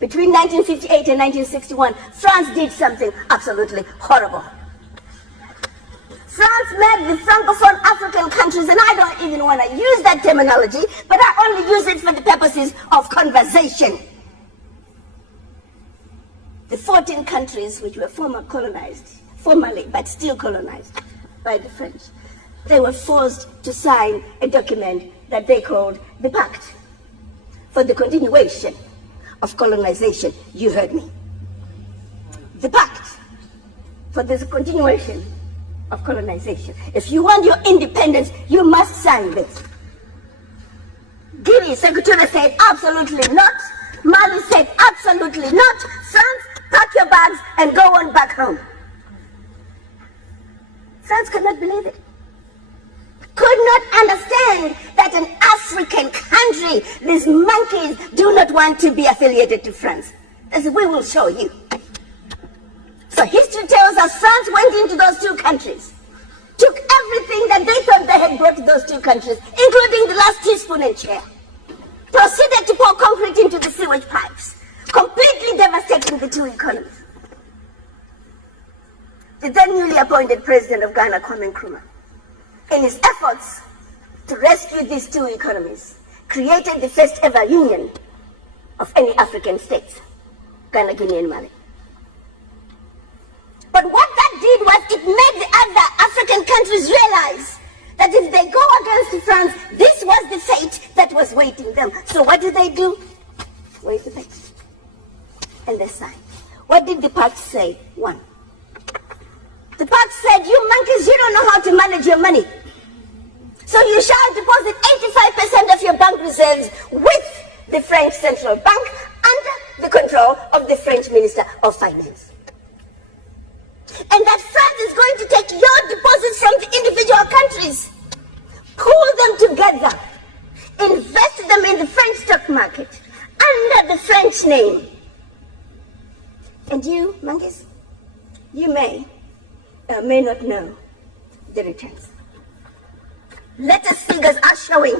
Between 1958 and 1961, France did something absolutely horrible. France made the Francophone African countries, and I don't even want to use that terminology, but I only use it for the purposes of conversation. The 14 countries which were formally, but still colonized by the French, they were forced to sign a document that they called the Pact for the Continuation of Colonization. You heard me. The Pact for the Continuation of Colonization. If you want your independence, you must sign this. Guinea, Secretary said absolutely not. Mali said absolutely not. France, pack your bags and go on back home. France could not believe it. Could not understand that an African country, these monkeys, do not want to be affiliated to France. They said, we will show you. So history tells us France went into those two countries, took everything that they thought they had brought to those two countries, including the last teaspoon and chair, proceeded to pour concrete into the sewage pipes, completely devastating the two economies. The then newly appointed president of Ghana, Kwame Nkrumah, in his efforts to rescue these two economies, created the first ever union of any African states, Ghana, Guinea, and Mali. But what that did was it made the other African countries realize that if they go against France, this was the fate that was waiting them. So what do? Wait the fate. And they signed. What did the Pact say? One. The Pact said, you monkeys, you don't know how to manage your money. So you shall deposit 85% of your bank reserves with the French Central Bank under the control of the French Minister of Finance. And that France is going to take your deposits from the individual countries, pool them together, invest them in the French stock market under the French name. And you, monkeys, you may not know the returns. Latest figures are showing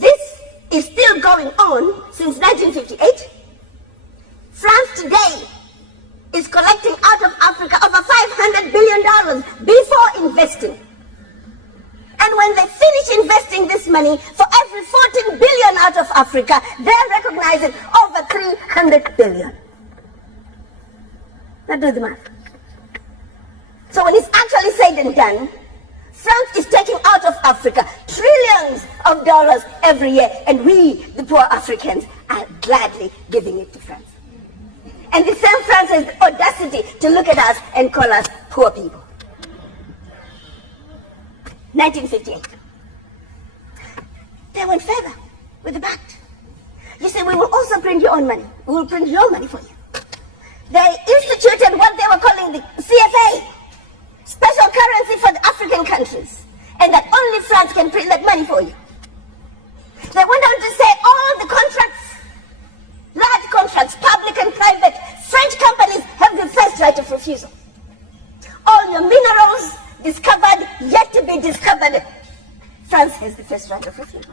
this is still going on since 1958. France today is collecting out of Africa over $500 billion before investing. And when they finish investing this money, for every 14 billion out of Africa, they're recognizing over 300 billion. Now do the math. So when it's actually said and done, France is taking out of Africa trillions of dollars every year, and we, the poor Africans, are gladly giving it to France. And the same France has the audacity to look at us and call us poor people. 1958. They went further with the Pact. You say, we will also print your own money. We will print your money for you. They instituted what they were calling the CFA, special currency for the African countries, and that only France can print that money for you. They went on to say all the contracts, large contracts, public and private, French companies have the first right of refusal. All your minerals discovered, yet to be discovered, France has the first right of refusal.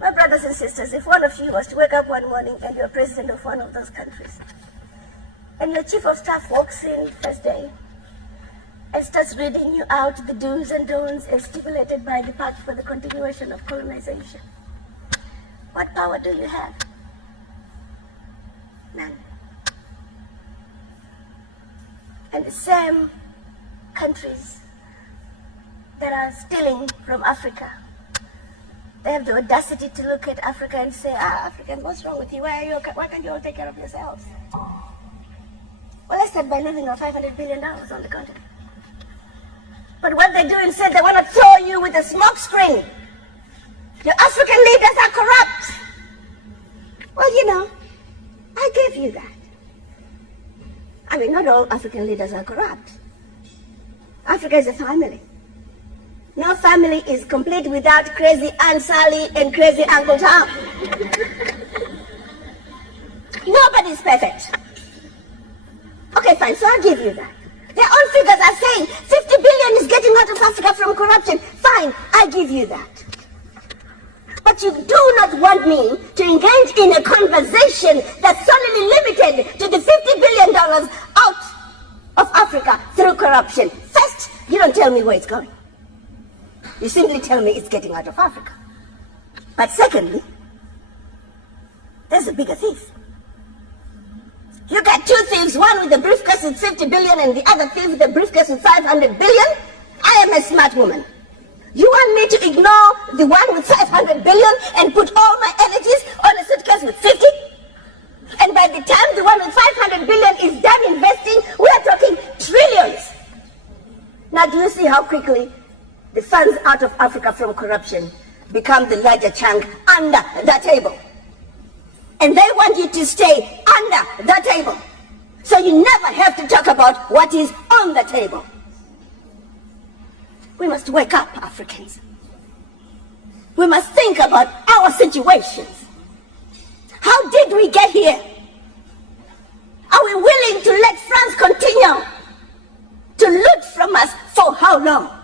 My brothers and sisters, if one of you was to wake up one morning and you're president of one of those countries, and your chief of staff walks in first day and starts reading you out the do's and don'ts as stipulated by the Pact for the Continuation of Colonization, what power do you have? None. And the same countries that are stealing from Africa, they have the audacity to look at Africa and say, Africans, what's wrong with you? Why can't you all take care of yourselves? Well, let's start by living on $500 billion on the continent. But what they do instead, they want to throw you with a smoke screen. Your African leaders are corrupt. Well, you know, I gave you that. I mean, not all African leaders are corrupt. Africa is a family. No family is complete without crazy Aunt Sally and crazy Uncle Tom. Nobody's perfect. Okay, fine, so I'll give you that. Their own figures are saying 50 billion is getting out of Africa from corruption. Fine, I give you that. But you do not want me to engage in a conversation that's solely limited to the $50 billion out of Africa through corruption. First, you don't tell me where it's going. You simply tell me it's getting out of Africa. But secondly, there's a bigger thief. You got two thieves, one with a briefcase with 50 billion and the other thief with a briefcase with 500 billion. I am a smart woman. You want me to ignore the one with 500 billion and put all my energies on a suitcase with 50? And by the time the one with 500 billion is done investing, we are talking trillions. Now, do you see how quickly the funds out of Africa from corruption become the larger chunk under the table? And they want you to stay under the table. So you never have to talk about what is on the table. We must wake up, Africans. We must think about our situations. How did we get here? Are we willing to let France continue to loot from us for how long?